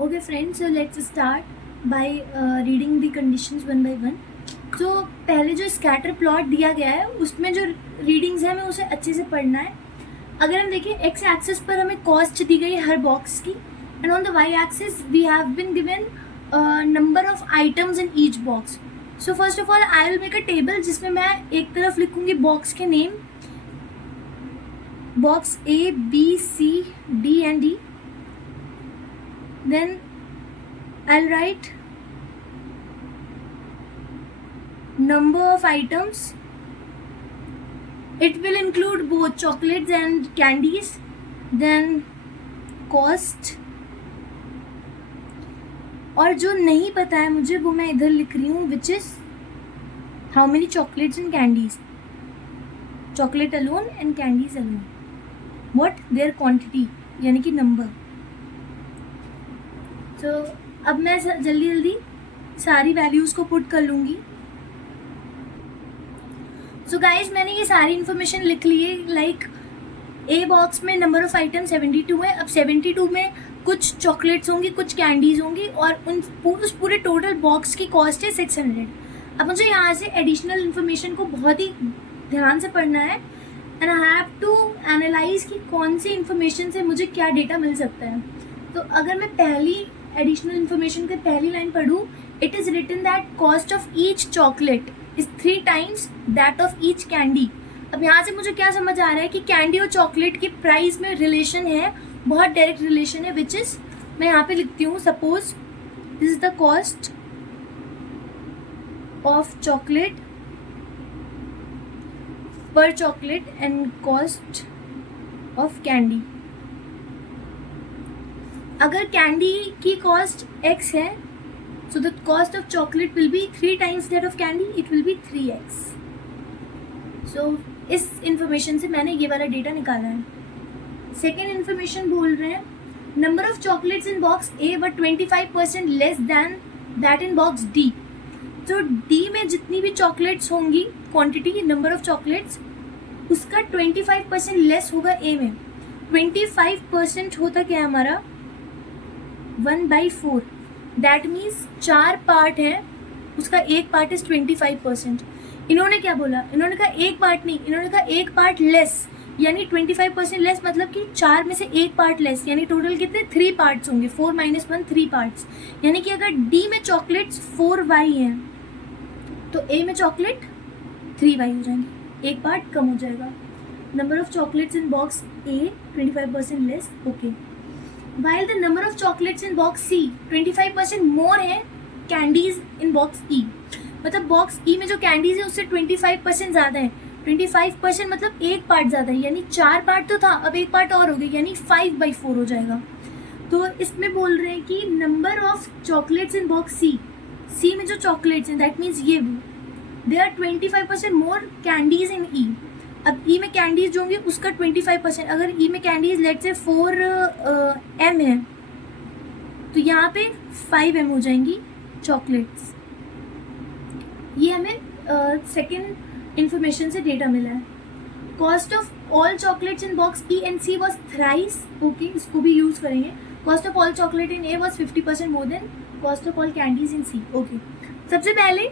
Okay friends, so let's start by reading the conditions one by one. तो पहले जो scatter plot दिया गया है उसमें जो रीडिंग्स है हमें उसे अच्छे से पढ़ना है. अगर हम देखें एक्स एक्सिस पर हमें कॉस्ट दी गई हर बॉक्स की, and on the y axis we have been given number of items in each box. So first of all I will make a table जिसमें मैं एक तरफ लिखूंगी बॉक्स के name, box A B C D and D. Then I'll write number of items. It will include both chocolates and candies. Then cost. और जो नहीं पता है मुझे वो मैं इधर लिख रही हूँ, which is how many chocolates and candies. Chocolate alone and candies alone. What their quantity यानी कि number. तो अब मैं जल्दी जल्दी सारी वैल्यूज़ को पुट कर लूँगी. सो गाइज मैंने ये सारी इन्फॉर्मेशन लिख ली है. लाइक ए बॉक्स में नंबर ऑफ़ आइटम 72 है. अब 72 में कुछ चॉकलेट्स होंगी, कुछ कैंडीज़ होंगी और उस पूरे टोटल बॉक्स की कॉस्ट है 600. अब मुझे यहाँ से एडिशनल इन्फॉर्मेशन को बहुत ही ध्यान से पढ़ना है and I have to analyse कि कौन सी इन्फॉर्मेशन से मुझे क्या डेटा मिल सकता है. तो अगर मैं पहली एडिशनल इन्फॉर्मेशन की पहली लाइन पढ़ूँ, it is written that cost of each chocolate is 3 times that of each candy. अब यहाँ से मुझे क्या समझ आ रहा है कि कैंडी और चॉकलेट की प्राइस में रिलेशन है, बहुत डायरेक्ट रिलेशन है, विच इज़ मैं यहाँ पे लिखती हूँ. Suppose this is the cost of chocolate per chocolate and cost of candy. अगर कैंडी की कॉस्ट x है, so the cost of chocolate will be 3 times that of candy, it will be 3x. So इस information से मैंने ये वाला data निकाला है. सेकेंड इन्फॉर्मेशन बोल रहे हैं number of chocolates in box A were 25% less than that in box D. तो डी में जितनी भी चॉकलेट्स होंगी, क्वांटिटी नंबर ऑफ चॉकलेट्स, उसका 25% लेस होगा ए में. 25% होता क्या है हमारा 1/4. दैट मीन्स 4 पार्ट है, उसका एक पार्ट इज 25%. इन्होंने क्या बोला, इन्होंने कहा एक पार्ट नहीं, इन्होंने कहा एक पार्ट लेस, यानी 25% लेस मतलब कि 4 में से एक पार्ट लेस, यानी टोटल कितने 3 पार्ट्स होंगे. 4 - 1 3 पार्ट्स. यानी कि अगर डी में चॉकलेट्स 4y हैं तो ए में चॉकलेट 3y हो जाएंगे, एक पार्ट कम हो जाएगा. Number of chocolates in box A 25% less. Okay. While the number of chocolates in box C 25% more है कैंडीज इन बॉक्स E. मतलब बॉक्स E में जो कैंडीज है उससे 25% ज़्यादा है. 25% मतलब एक पार्ट ज़्यादा है, यानी 4 पार्ट तो था, अब एक पार्ट और हो गया, यानी 5/4 हो जाएगा. तो इसमें बोल रहे हैं कि number of chocolates in box C में जो चॉकलेट्स हैं दैट मीन्स ये they are 25% more candies in E. अब ई में कैंडीज जो होंगी उसका 25%. अगर ई में कैंडीज लेट से 4m है तो यहाँ पे 5m हो जाएंगी चॉकलेट्स. ये हमें सेकेंड इंफॉर्मेशन से डेटा मिला है. Cost of all chocolates in box E and C was thrice. Okay, इसको भी यूज़ करेंगे. Cost of all chocolate in A was 50% more than cost of all candies in C. Okay, सबसे पहले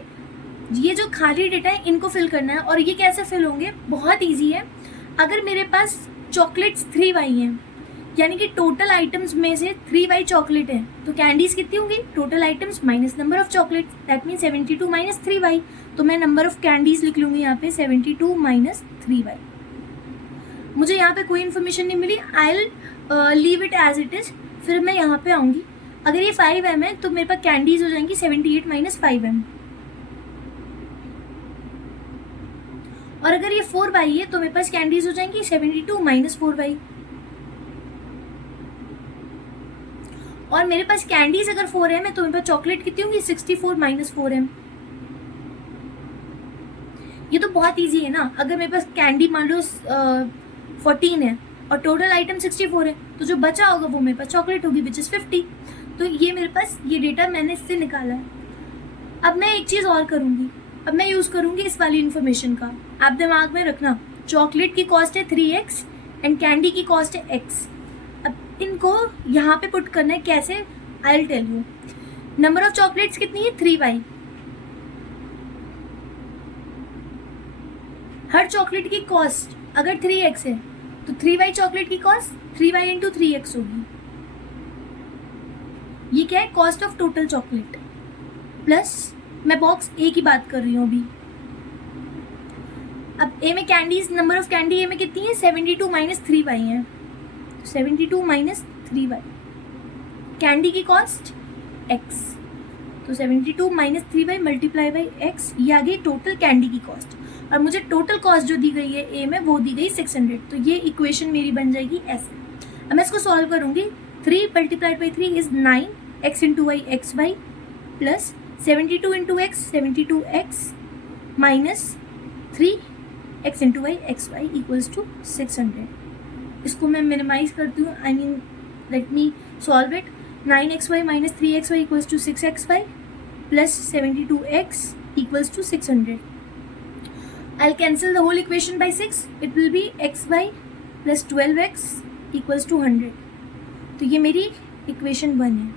ये जो खाली डेटा है इनको फिल करना है. और ये कैसे फिल होंगे, बहुत इजी है. अगर मेरे पास चॉकलेट्स 3y हैं, यानी कि टोटल आइटम्स में से 3y चॉकलेट है, तो कैंडीज कितनी होंगी, total items minus number of chocolates, that mean 72 - 3y. तो मैं नंबर ऑफ कैंडीज लिख लूँगी यहाँ पे 72 - 3y. मुझे यहाँ पे कोई इन्फॉर्मेशन नहीं मिली, I will leave it as it is. फिर मैं यहाँ पे आऊँगी. अगर ये 5m है तो मेरे पास कैंडीज हो जाएंगी 78 - 5m. और अगर ये 4y है तो मेरे पास कैंडीज हो जाएंगी 72 - 4y. और मेरे पास कैंडीज अगर 4m है तो मेरे पास चॉकलेट कितनी होंगी 64 - 4m. ये तो बहुत इजी है ना. अगर मेरे पास कैंडी मान लो 14 है और टोटल आइटम 64 है तो जो बचा होगा वो मेरे पास चॉकलेट होगी विच इज़ 50. तो ये मेरे पास ये डेटा मैंने इससे निकाला है. अब मैं एक चीज़ और करूँगी, अब मैं यूज़ करूँगी इस वाली इन्फॉर्मेशन का. आप दिमाग में रखना, चॉकलेट की कॉस्ट है 3x एंड कैंडी की कॉस्ट है x. अब इनको यहाँ पे पुट करना है कैसे, I will tell you. Number of chocolates कितनी है? 3y। हर चॉकलेट की कॉस्ट अगर 3x है तो 3y चॉकलेट की कॉस्ट 3y इंटू 3x होगी। ये क्या है? Cost of total chocolate plus, मैं बॉक्स ए की बात कर रही हूँ अभी। अब ए में कैंडीज, नंबर ऑफ कैंडी ए में कितनी है? 72 माइनस 3y है, 72 माइनस 3y। कैंडी की कॉस्ट x, तो 72 minus 3y multiply by x, ये आ गई टोटल कैंडी की कॉस्ट। और मुझे टोटल कॉस्ट जो दी गई है ए में वो दी गई 600। तो ये इक्वेशन मेरी बन जाएगी ऐसे। अब मैं इसको सॉल्व करूंगी। 3 multiplied by 3 is 9, x into y x y, plus 72 into x 72x minus 3x into y x y equals to 600। इसको मैं मिनिमाइज करती हूँ, I mean let me solve it. 9xy minus 3xy equals to 6xy plus 72x equals to 600. I'll cancel the whole equation by 6. It will be xy plus 12x equals to 100. तो ये मेरी equation 1 है।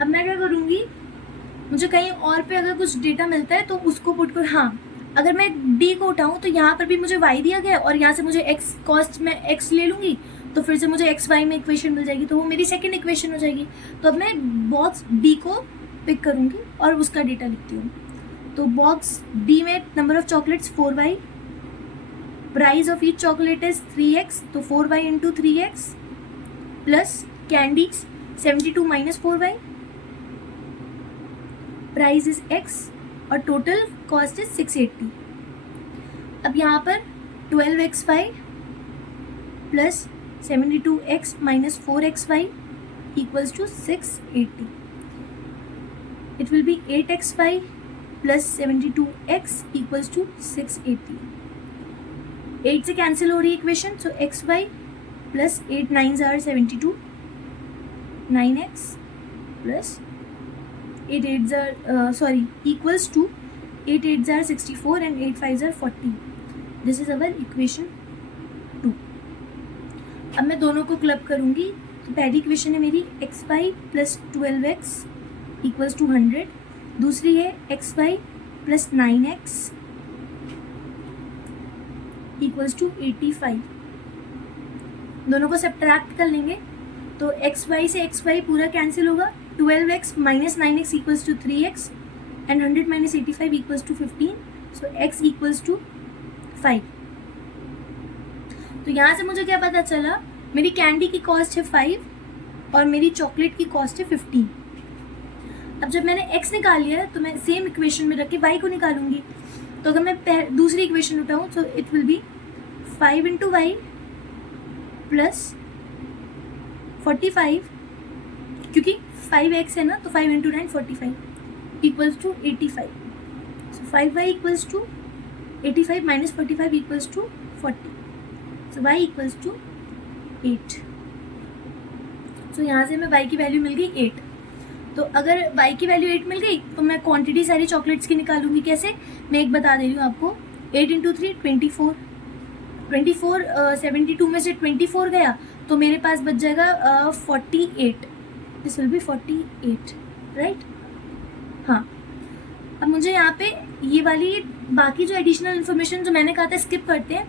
अब मैं क्या करूँगी, मुझे कहीं और पे अगर कुछ डेटा मिलता है तो उसको पुट कर, हाँ अगर मैं d को उठाऊँ तो यहाँ पर भी मुझे y दिया गया और यहाँ से मुझे x कॉस्ट में x ले लूँगी तो फिर से मुझे एक्स वाई में इक्वेशन मिल जाएगी, तो वो मेरी सेकंड इक्वेशन हो जाएगी। तो अब मैं बॉक्स डी को पिक करूँगी और उसका डेटा लिखती हूँ। तो बॉक्स डी में number of chocolates 4y, price of each chocolate is 3x, तो 4y into 3x plus candies 72 minus 4y, price is x और टोटल कॉस्ट इज 680। अब यहाँ पर 12xy plus 72x minus 4xy equals to 680. It will be 8xy plus 72x equals to 680. 8 से cancel हो रही है equation, so xy plus 8 9s are 72, 9x plus 8 8s are equals to 8 8s are 64 and 8 5s are 40. This is our equation 2. अब मैं दोनों को club करूँगी। तो पहली इक्वेशन है मेरी x y plus 12x equals to 100, दूसरी है x y plus 9x equals to 85। दोनों को सब्ट्रैक्ट कर लेंगे तो एक्स वाई से एक्स वाई पूरा कैंसिल होगा। 12x minus 9x equals to 3x and 100 minus 85 equals to 15, so x equals to 5। तो यहाँ से मुझे क्या पता चला, मेरी कैंडी की कॉस्ट है 5 और मेरी चॉकलेट की कॉस्ट है 15। अब जब मैंने x निकाल लिया तो मैं सेम इक्वेशन में रख के y को निकालूंगी। तो अगर मैं दूसरी इक्वेशन उठाऊँ तो it will be 5 into y plus 45, क्योंकि 5x है ना तो 5 इंटू 9 45 equals to 85। So 5y equals to 85 minus 45 equals to 40। So y equals to 8. So यहाँ से मैं y की वैल्यू मिल गई 8। तो अगर y की वैल्यू 8 मिल गई तो मैं क्वांटिटी सारी चॉकलेट्स की निकालूंगी। कैसे, मैं एक बता दे रही हूँ आपको। 8 इंटू 3 24, 72 में से 24 गया तो मेरे पास बच जाएगा 48। This will be 48, right. हाँ, अब मुझे यहाँ पे ये वाली बाकी जो एडिशनल इन्फॉर्मेशन जो मैंने कहा था स्किप करते हैं,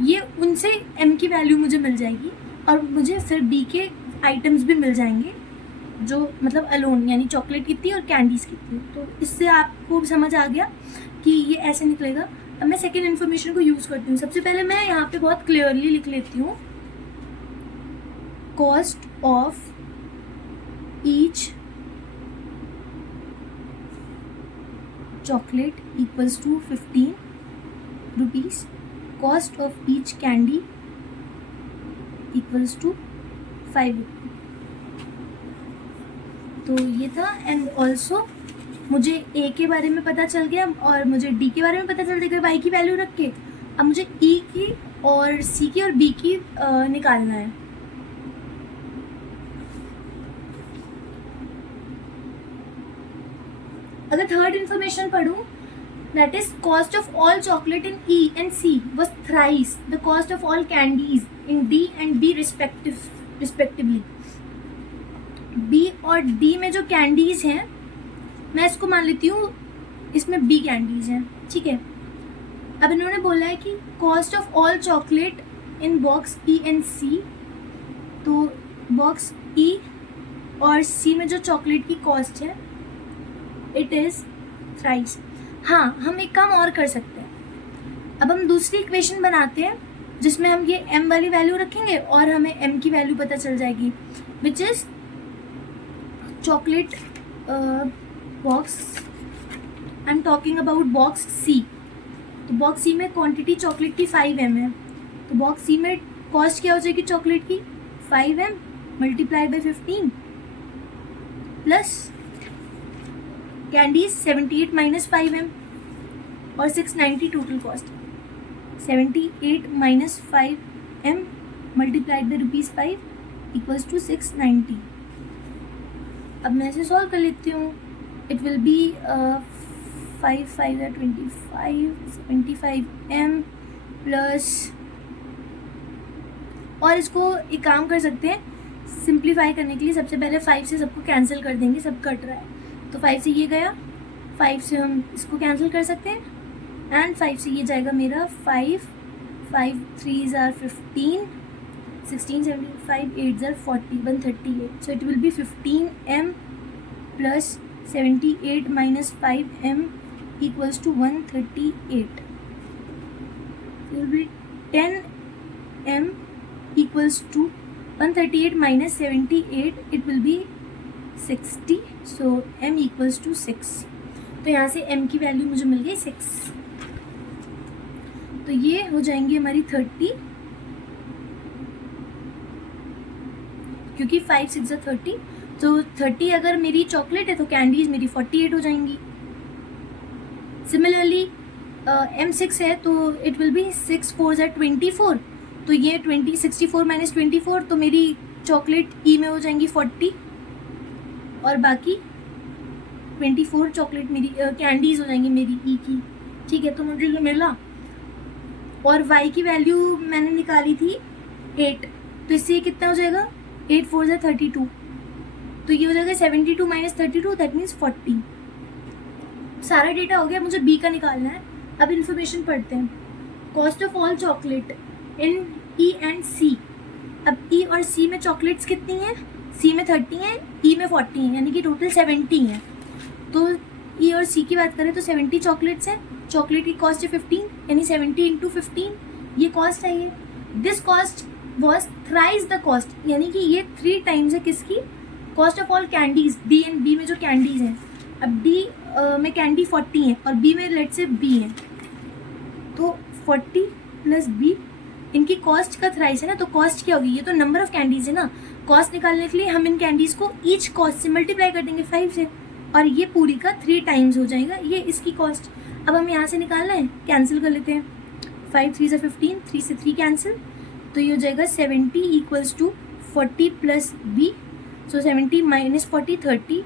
ये उनसे m की वैल्यू मुझे मिल जाएगी और मुझे फिर b के आइटम्स भी मिल जाएंगे जो मतलब अलोन, यानी चॉकलेट कितनी और कैंडीज कितनी। तो इससे आपको समझ आ गया कि ये ऐसे निकलेगा। अब मैं सेकेंड इन्फॉर्मेशन को यूज़ करती हूँ। सबसे पहले मैं यहाँ पे बहुत क्लियरली लिख लेती हूँ, cost of each chocolate equals to 15 rupees, cost of each candy equals to 5 rupees. तो ये था। एंड ऑल्सो मुझे ए के बारे में पता चल गया और मुझे डी के बारे में पता चल गया वाई की वैल्यू रख के। अब मुझे ई की और सी की और बी की निकालना है। अगर थर्ड इन्फॉर्मेशन पढ़ूँ, that is cost of all chocolate in E and C was thrice the cost of all candies in D and B respectively. B और डी में जो कैंडीज हैं, मैं इसको मान लेती हूँ इसमें बी कैंडीज हैं, ठीक है। अब इन्होंने बोला है कि cost of all chocolate in box E and C, तो बॉक्स ई और सी में जो चॉकलेट की कॉस्ट है इट इज़ थ्राइस। हाँ, हम एक काम और कर सकते हैं। अब हम दूसरी इक्वेशन बनाते हैं जिसमें हम ये m वाली वैल्यू रखेंगे और हमें m की वैल्यू पता चल जाएगी, which is chocolate box, I am talking about box C. तो बॉक्स सी में क्वांटिटी चॉकलेट की 5m है, तो बॉक्स सी में कॉस्ट क्या हो जाएगी चॉकलेट की 5m multiply by 15 plus candies 78 minus 5m और 690 total cost. 78 minus 5m multiplied by ₹5 equals to 690। अब मैं इसे सॉल्व कर लेती हूँ। It will be 5 5 25 75m plus, और इसको एक काम कर सकते हैं सिंप्लीफाई करने के लिए। सबसे पहले 5 से सबको कैंसिल कर देंगे, सब कट रहा है, तो 5 से ये गया, 5 से हम इसको कैंसिल कर सकते हैं, एंड 5 से ये जाएगा मेरा 5 5 3 are 15 16 75 8 are 40 138, so it will be 15m plus 78 minus 5m equals to 138. It will be 10m equals to 138 minus 78, it will be 60, so m equals to 6। तो यहाँ से m की वैल्यू मुझे मिल गई 6, तो ये हो जाएंगी हमारी 30, क्योंकि 5 6 30, तो 30 अगर मेरी चॉकलेट है तो कैंडीज मेरी 48 हो जाएंगी। सिमिलरली m6 है तो इट विल बी 6 4 24, तो ये 64 माइनस 24, तो मेरी चॉकलेट ई में हो जाएंगी 40 और बाकी 24 चॉकलेट मेरी कैंडीज हो जाएंगी मेरी ई की, ठीक है। तो मुझे ये मिला, और y की वैल्यू मैंने निकाली थी 8, तो इससे ये कितना हो जाएगा 8 4 32, तो ये हो जाएगा 72 माइनस 32, दैट मीन्स 40। सारा डेटा हो गया, मुझे b का निकालना है। अब इन्फॉर्मेशन पढ़ते हैं। Cost of all chocolate in E and C. अब ई और सी में चॉकलेट्स कितनी हैं, सी में 30 हैं, ई में 40 हैं, यानी कि टोटल 70 हैं। तो ई और सी की बात करें तो 70 चॉकलेट्स हैं, चॉकलेट की कॉस्ट है 15, यानी 70 इंटू 15 ये कॉस्ट है। ये this cost was thrice the cost, यानी कि ये 3 टाइम्स है किसकी, cost of all candies D and B में जो कैंडीज हैं। अब डी में कैंडी 40 है और बी में लेट से बी है, तो 40 प्लस बी इनकी कॉस्ट का थ्राइस है ना, तो कॉस्ट क्या होगी, ये तो नंबर ऑफ कैंडीज है ना। कॉस्ट निकालने के लिए हम इन कैंडीज को ईच कॉस्ट से मल्टीप्लाई कर देंगे 5 से, और ये पूरी का 3 टाइम्स हो जाएगा ये इसकी कॉस्ट। अब हम यहाँ से निकालना है, कैंसिल कर लेते हैं, 5 3 से 15, 3 से 3 कैंसिल, तो ये हो जाएगा 70 equals to 40 plus B, so 70 minus 40 30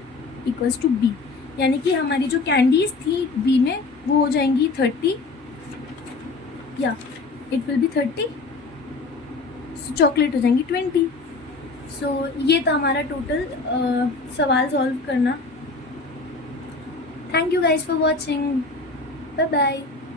equals to B, यानी कि हमारी जो कैंडीज थी बी में वो हो जाएंगी 30, या it will B 30, so chocolate हो जाएंगी 20। सो ये था हमारा टोटल सवाल सॉल्व करना। Thank you guys for watching, bye bye.